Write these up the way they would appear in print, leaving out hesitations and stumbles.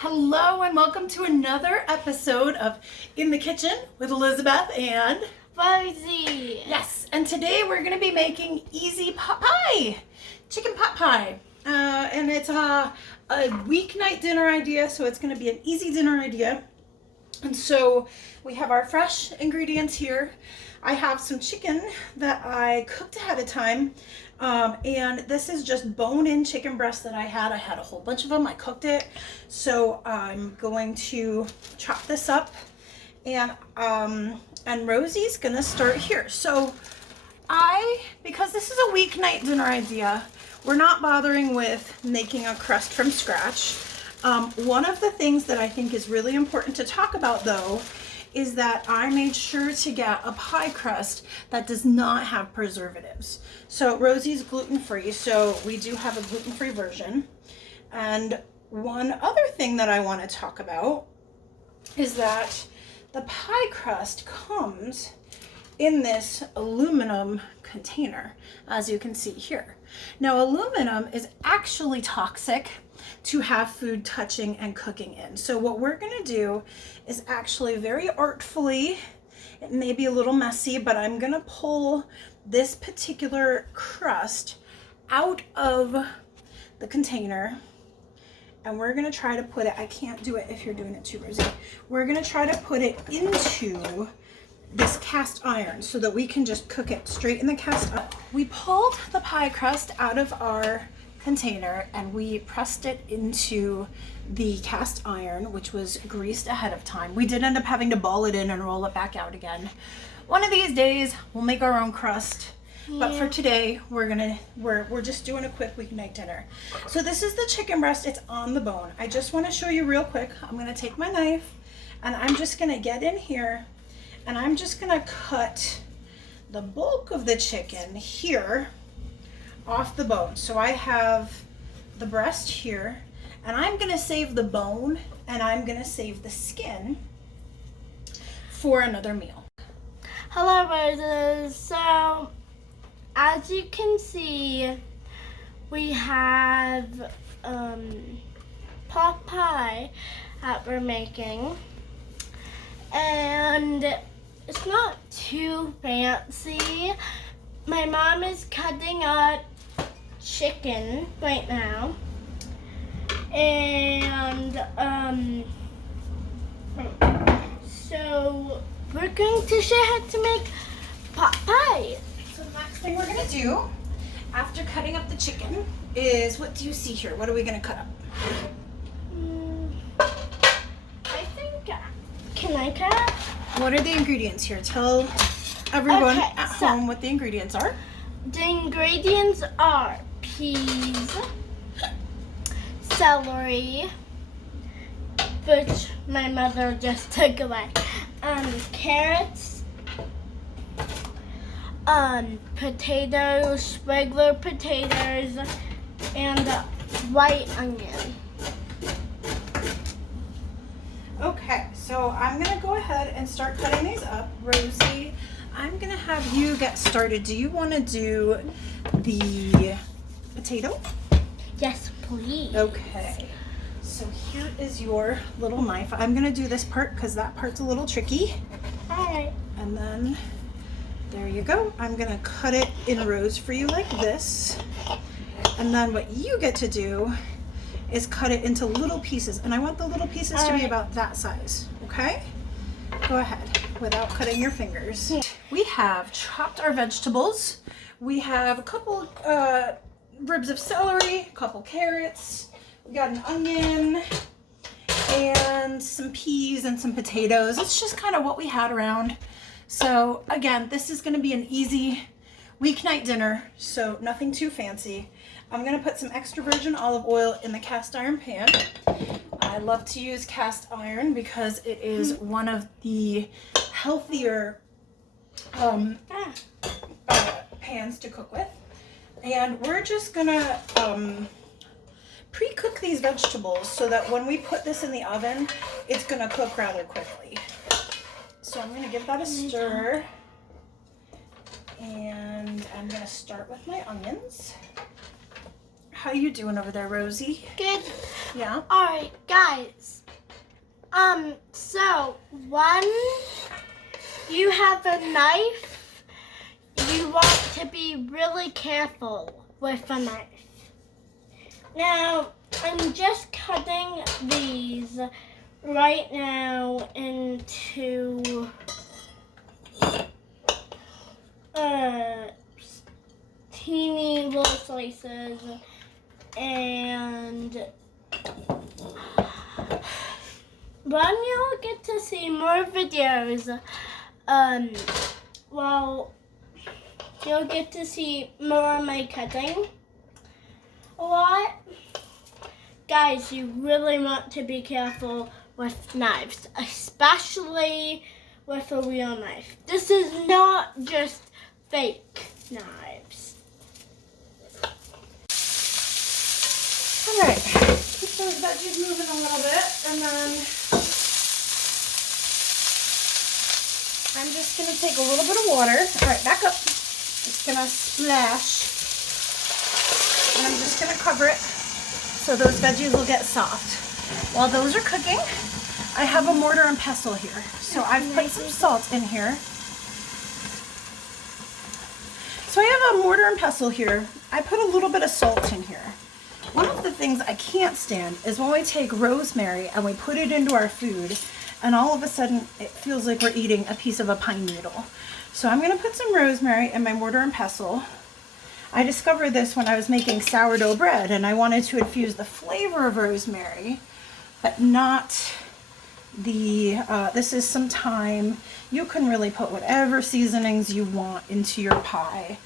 Hello and welcome to another episode of In the Kitchen with Elizabeth and Rosie. Yes, and today we're going to be making easy pot pie, chicken pot pie. And it's a weeknight dinner idea, so it's going to be an easy dinner idea. And so we have our fresh ingredients here. I have some chicken that I cooked ahead of time. And this is just bone-in chicken breast that I had. I had a whole bunch of them. I cooked it. So I'm going to chop this up. And Rosie's going to start here. So because this is a weeknight dinner idea, we're not bothering with making a crust from scratch. One of the things that I think is really important to talk about, though, is that I made sure to get a pie crust that does not have preservatives. So Rosie's gluten-free, so we do have a gluten-free version. And one other thing that I want to talk about is that the pie crust comes in this aluminum container, as you can see here. Now, aluminum is actually toxic to have food touching and cooking in. So what we're going to do is actually very artfully, it may be a little messy, but I'm going to pull this particular crust out of the container, and we're going to try to put it, I can't do it if you're doing it too, Rosie. We're going to try to put it into this cast iron so that we can just cook it straight in the cast iron. We pulled the pie crust out of our container and we pressed it into the cast iron, which was greased ahead of time. We did end up having to ball it in and roll it back out again. One of these days we'll make our own crust. But for today, we're just doing a quick weeknight dinner. So this is the chicken breast. It's on the bone. I just want to show you real quick. I'm going to take my knife and I'm just going to get in here and I'm just going to cut the bulk of the chicken here off the bone. So I have the breast here and I'm going to save the bone and I'm going to save the skin for another meal. Hello, Roses. So, as you can see, we have pot pie that we're making. And it's not too fancy. My mom is cutting up chicken right now. And so we're going to show how to make pot pie. So the next thing we're going to do after cutting up the chicken is, what do you see here? What are we going to cut up? I think, can I cut up? What are the ingredients here? Tell everyone Okay, at home what the ingredients are. The ingredients are peas, celery, which my mother just took away, carrots, potatoes, regular potatoes, and white onion. Okay, so I'm going to go ahead and start cutting these up. Rosie, I'm going to have you get started. Do you want to do the potato? Yes, please. Okay, so here is your little knife. I'm going to do this part because that part's a little tricky. All right. And then there you go. I'm going to cut it in rows for you like this. And then what you get to do is cut it into little pieces. And I want the little pieces to be about that size, okay? Go ahead without cutting your fingers. We have chopped our vegetables. We have a couple ribs of celery, a couple carrots. We got an onion and some peas and some potatoes. It's just kind of what we had around. So again, this is going to be an easy weeknight dinner, so nothing too fancy. I'm going to put some extra virgin olive oil in the cast iron pan. I love to use cast iron because it is one of the healthier pans to cook with. And we're just going to pre-cook these vegetables so that when we put this in the oven, it's going to cook rather quickly. So I'm going to give that a stir. And I'm going to start with my onions. How you doing over there, Rosie? Good. Yeah. Alright, guys. So when you have a knife, you want to be really careful with a knife. Now, I'm just cutting these right now into teeny little slices, and when you'll get to see more videos, well, you'll get to see more of my cutting a lot. Guys, you really want to be careful with knives, especially with a real knife. This is not just fake knives. All right, keep those veggies moving a little bit, and then I'm just gonna take a little bit of water. All right, back up. It's gonna splash, and I'm just gonna cover it so those veggies will get soft. While those are cooking, I have a mortar and pestle here. So I've put some salt in here. So I have a mortar and pestle here. I put a little bit of salt in here. One of the things I can't stand is when we take rosemary and we put it into our food, and all of a sudden it feels like we're eating a piece of a pine needle. So I'm gonna put some rosemary in my mortar and pestle. I discovered this when I was making sourdough bread, and I wanted to infuse the flavor of rosemary, but not the, this is some thyme. You can really put whatever seasonings you want into your pie.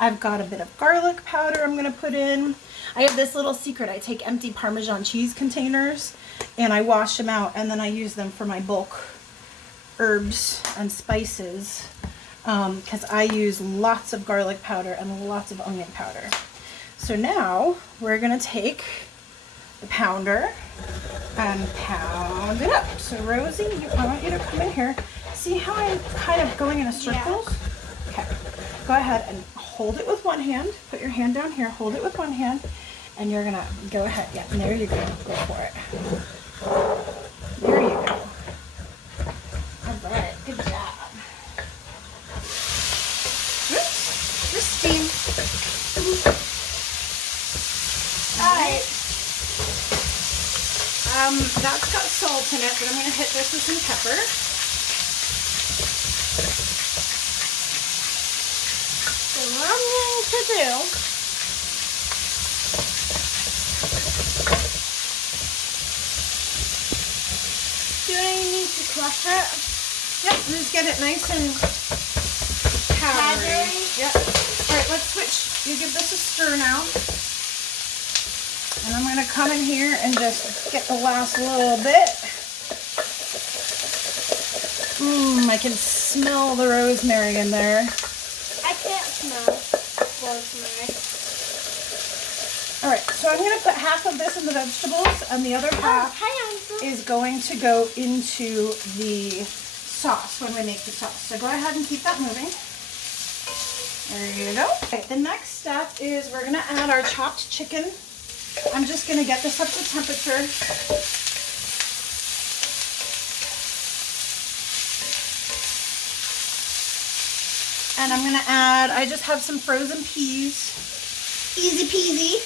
I've got a bit of garlic powder I'm gonna put in. I have this little secret. I take empty Parmesan cheese containers and I wash them out, and then I use them for my bulk herbs and spices, because I use lots of garlic powder and lots of onion powder. So now we're gonna take the pounder and pound it up. So Rosie, I want you to come in here. See how I'm kind of going in a circle? Yeah. Okay. Go ahead and hold it with one hand. Put your hand down here. Hold it with one hand. And you're gonna go ahead. Yeah, there you go. Go for it. There you go. All right. Good job. Oops. Just steam. All right. That's got salt in it, but I'm gonna hit this with some pepper. So what I'm going to do I need to crush it? Yep, just get it nice and powdery. Yep. All right, let's switch. You give this a stir now. And I'm going to come in here and just get the last little bit. I can smell the rosemary in there. I can't smell rosemary. All right, so I'm going to put half of this in the vegetables, and the other half is going to go into the sauce when we make the sauce. So go ahead and keep that moving. There you go. Okay, the next step is we're going to add our chopped chicken. I'm just going to get this up to temperature. And I'm going to add, I just have some frozen peas. Easy peasy.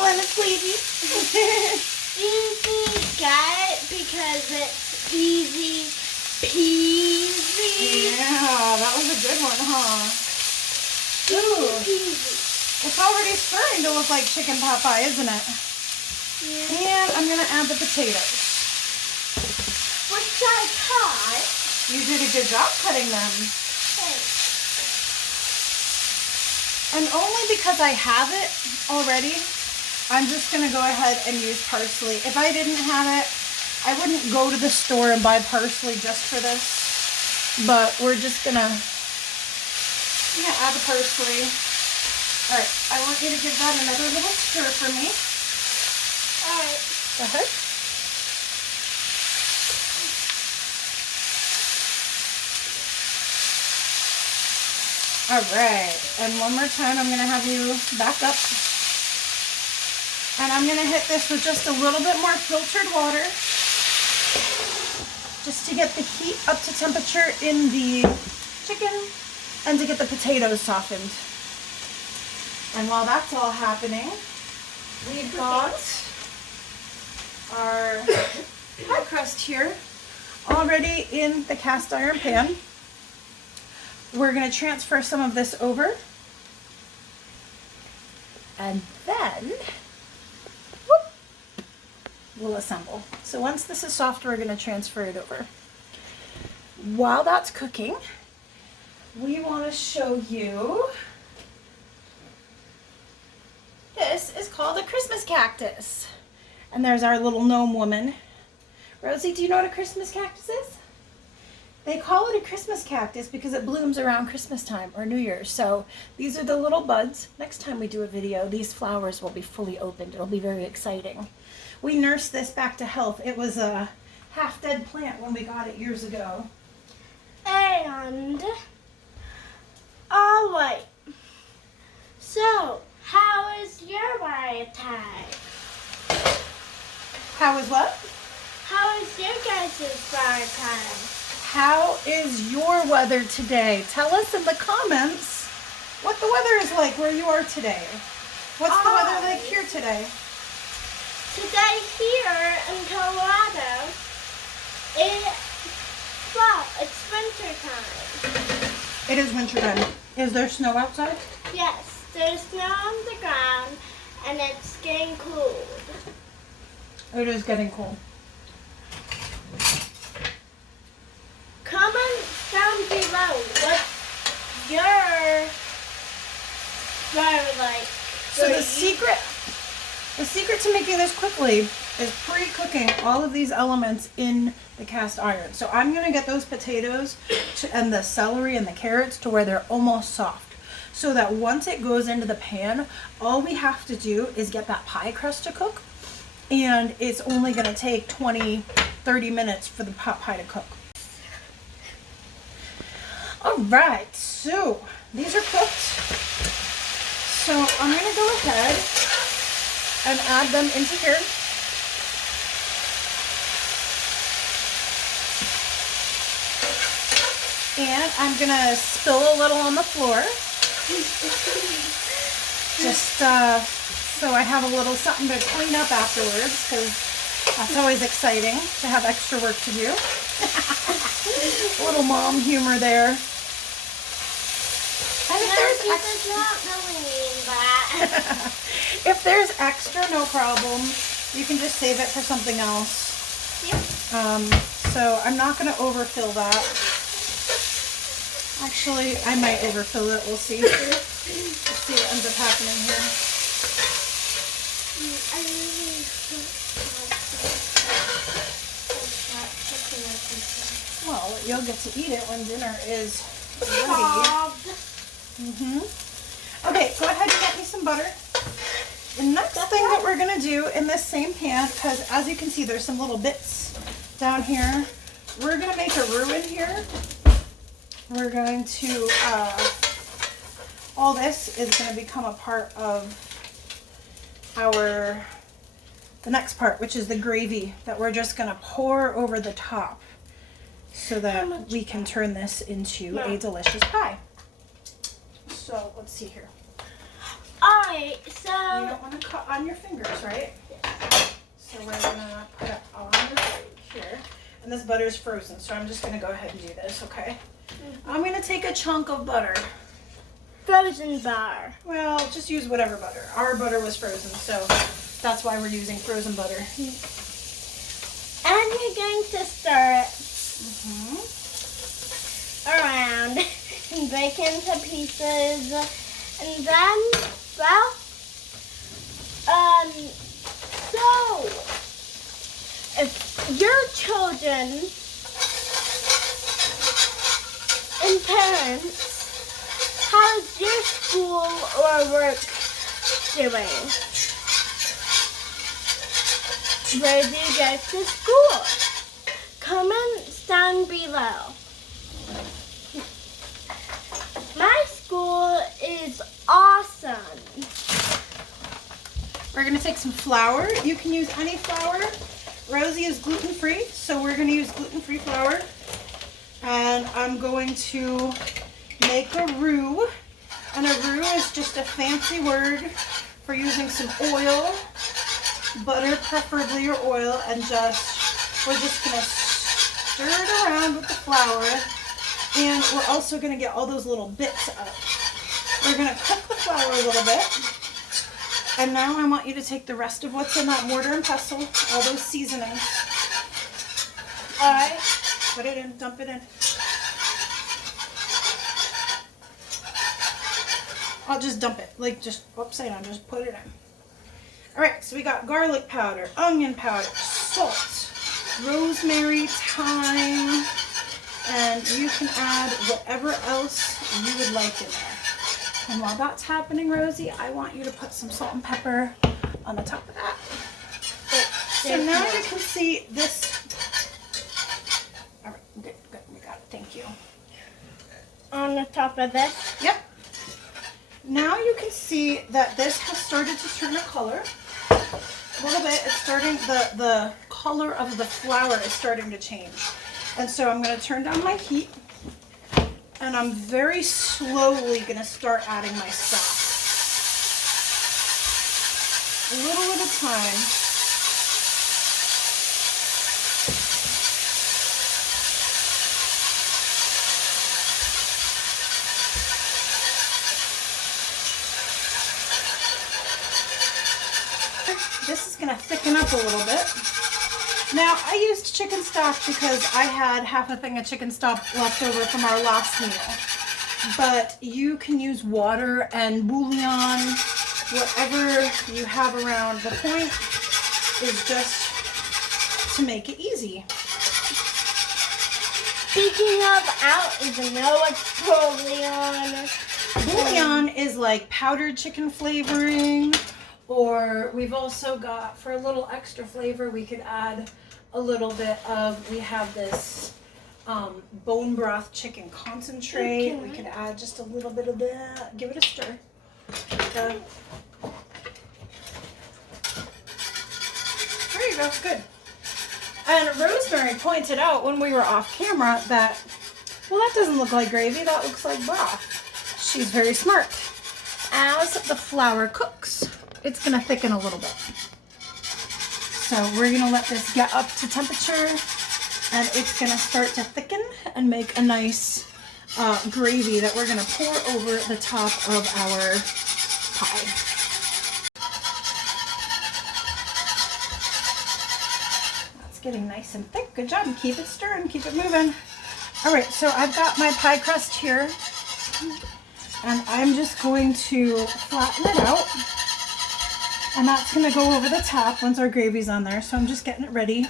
Lemon squeezy. Easy, got it, because it's easy peasy. Yeah, that was a good one, huh? Ooh. It's already starting to look like chicken pot pie, isn't it? Yeah. And I'm going to add the potatoes. Which I cut. You did a good job cutting them. Thanks. And only because I have it already, I'm just going to go ahead and use parsley. If I didn't have it, I wouldn't go to the store and buy parsley just for this. But we're just going to add the parsley. All right, I want you to give that another little stir for me. All right. Go ahead. All right, and one more time, I'm going to have you back up. And I'm gonna hit this with just a little bit more filtered water, just to get the heat up to temperature in the chicken and to get the potatoes softened. And while that's all happening, we've got our pie crust here already in the cast iron pan. We're going to transfer some of this over. And then whoop, we'll assemble. So once this is soft, we're going to transfer it over. While that's cooking, we want to show you, this is called a Christmas cactus. And there's our little gnome woman. Rosie, do you know what a Christmas cactus is? They call it a Christmas cactus because it blooms around Christmas time or New Year's. So these are the little buds. Next time we do a video, these flowers will be fully opened. It'll be very exciting. We nursed this back to health. It was a half-dead plant when we got it years ago. And, all right. So, how is your variety? How is what? How is your guys' variety? How is your weather today? Tell us in the comments what the weather is like where you are today. What's the weather like here today? Today here in Colorado, it's winter time. It is winter time. Is there snow outside? Yes, there's snow on the ground and it's getting cold. It is getting cold. Comment down below what your weather like. So the secret to making this quickly is pre-cooking all of these elements in the cast iron. So I'm going to get those potatoes and the celery and the carrots to where they're almost soft. So that once it goes into the pan, all we have to do is get that pie crust to cook. And it's only going to take 20-30 minutes for the pot pie to cook. All right, so these are cooked. So I'm going to go ahead and add them into here. And I'm going to spill a little on the floor. Just so I have a little something to clean up afterwards, because that's always exciting to have extra work to do. A little mom humor there. And if if there's extra, no problem. You can just save it for something else. Yep. So I'm not going to overfill that. Actually, I might overfill it. We'll see. Let's see what ends up happening here. Well, you'll get to eat it when dinner is ready. Okay, go ahead and get me some butter. The next thing that we're going to do in this same pan, because as you can see, there's some little bits down here. We're going to make a roux in here. We're going to, all this is going to become a part of the next part, which is the gravy that we're just going to pour over the top so that we can turn this into a delicious pie. So let's see here. Alright, so you don't want to cut on your fingers, right? Yes. So we're gonna put it on the plate here. And this butter is frozen, so I'm just gonna go ahead and do this, okay? I'm gonna take a chunk of butter. Frozen butter. Well, just use whatever butter. Our butter was frozen, so that's why we're using frozen butter. And you're going to stir it around and break into pieces. And then, well, so if your children and parents, how's your school or work doing? Where do you go to school? Comments down below. My school is awesome. We're gonna take some flour. You can use any flour. Rosie is gluten-free, so we're gonna use gluten-free flour. And I'm going to make a roux. And a roux is just a fancy word for using some oil, butter preferably, or oil, and we're just gonna stir it around with the flour. And we're also gonna get all those little bits up. We're gonna cook the flour a little bit. And now I want you to take the rest of what's in that mortar and pestle, all those seasonings. All right, put it in, dump it in. I'll just dump it, like just upside down, just put it in. All right, so we got garlic powder, onion powder, salt, rosemary, thyme, and you can add whatever else you would like in there. And while that's happening, Rosie, I want you to put some salt and pepper on the top of that. So now you can see this. All right, good, we got it, thank you. On the top of this? Yep. Now you can see that this has started to turn a color. A little bit, it's starting, the color of the flour is starting to change. And so I'm gonna turn down my heat. And I'm very slowly going to start adding my stuff. A little at a time. This is going to thicken up a little bit. Now, I used chicken stock because I had half a thing of chicken stock left over from our last meal. But you can use water and bouillon, whatever you have around. The point is just to make it easy. Speaking of, I don't even know what's bouillon. Bouillon is like powdered chicken flavoring, or we've also got, for a little extra flavor, we could add a little bit of, we have this bone broth chicken concentrate. We could add just a little bit of that. Give it a stir. There you go, good. And Rosemary pointed out when we were off camera that, well, that doesn't look like gravy, that looks like broth. She's very smart. As the flour cooks, it's gonna thicken a little bit. So we're gonna let this get up to temperature, and it's gonna start to thicken and make a nice gravy that we're gonna pour over the top of our pie. That's getting nice and thick. Good job. Keep it stirring, keep it moving. All right, so I've got my pie crust here, and I'm just going to flatten it out. And that's going to go over the top once our gravy's on there. So I'm just getting it ready.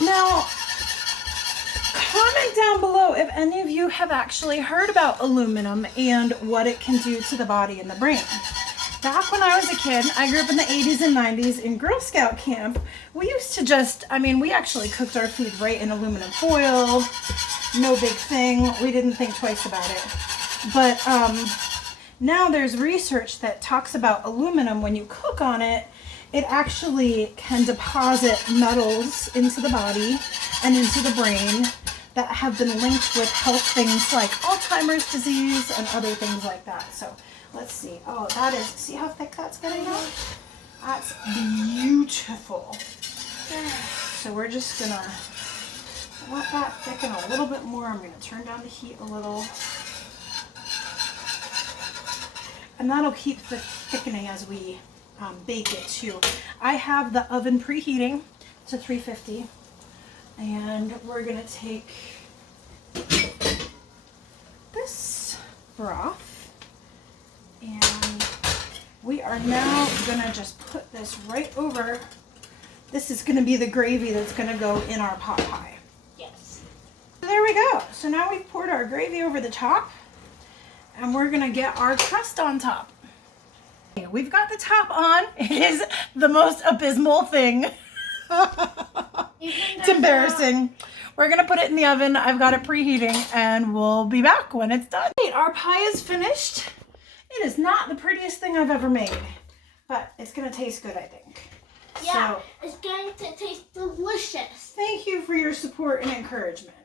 Now, comment down below if any of you have actually heard about aluminum and what it can do to the body and the brain. Back when I was a kid, I grew up in the 80s and 90s in Girl Scout camp. We used to just, we actually cooked our food right in aluminum foil. No big thing. We didn't think twice about it. But, now there's research that talks about aluminum. When you cook on it, it actually can deposit metals into the body and into the brain that have been linked with health things like Alzheimer's disease and other things like that. So let's see. Oh, that is, see how thick that's getting now? That's beautiful. So we're just gonna let that thicken a little bit more. I'm gonna turn down the heat a little. And that'll keep the thickening as we bake it too. I have the oven preheating to 350, and we're gonna take this broth, and we are now gonna just put this right over. This is gonna be the gravy that's gonna go in our pot pie. Yes. So there we go. So now we've poured our gravy over the top. And we're gonna get our crust on top. We've got the top on. It is the most abysmal thing. It's embarrassing. We're gonna put it in the oven. I've got it preheating, and we'll be back when it's done. Our pie is finished. It is not the prettiest thing I've ever made, but it's going to taste good, I think. Yeah, So, it's going to taste delicious. thank you for your support and encouragement.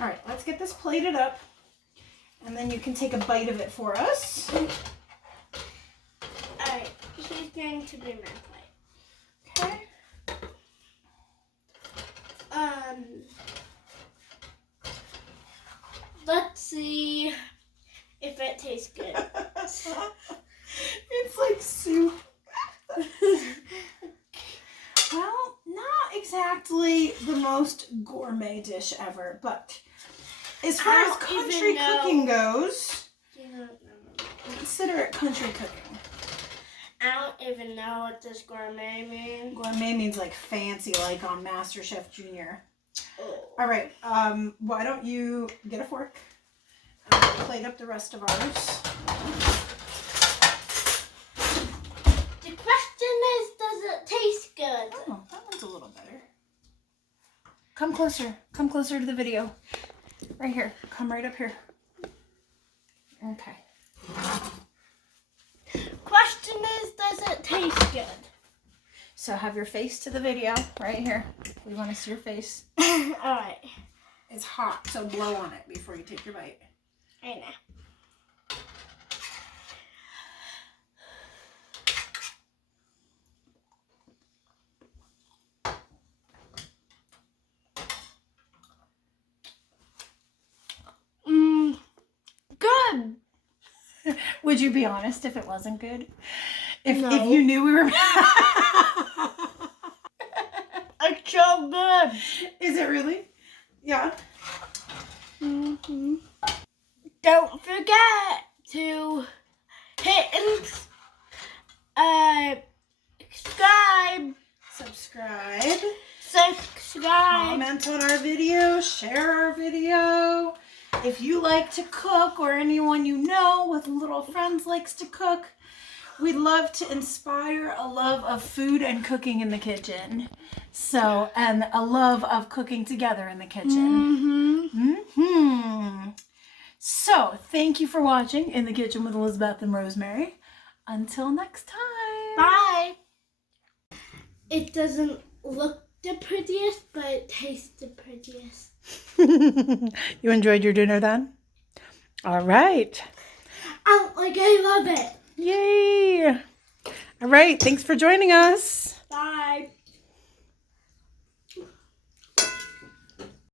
All right, let's get this plated up, and then you can take a bite of it for us. All right, he's going to be my plate. Okay. Let's see if it tastes good. It's like soup. Well, not exactly the most gourmet dish ever, but as far as country cooking goes, consider it country cooking. I don't even know what this gourmet means. Gourmet means like fancy, like on MasterChef Junior. Oh. All right, why don't you get a fork and plate up the rest of ours. The question is, does it taste good? Oh, that one's a little better. Come closer to the video. Right here, come right up here. Okay. Question is, does it taste good? So have your face to the video right here. We want to see your face. All right. It's hot, so blow on it before you take your bite. I know. Good. Would you be honest if it wasn't good? If No. you knew we were... It's so good. Is it really? Yeah. Mm-hmm. Don't forget to hit and subscribe. Comment on our video. Share our video. If you like to cook, or anyone you know with little friends likes to cook, we'd love to inspire a love of food and cooking in the kitchen. So, and a love of cooking together in the kitchen. So, thank you for watching In the Kitchen with Elizabeth and Rosemary. Until next time. Bye. It doesn't look the prettiest, but it tastes the prettiest. You enjoyed your dinner then? All right. I love it. Yay. All right. Thanks for joining us. Bye.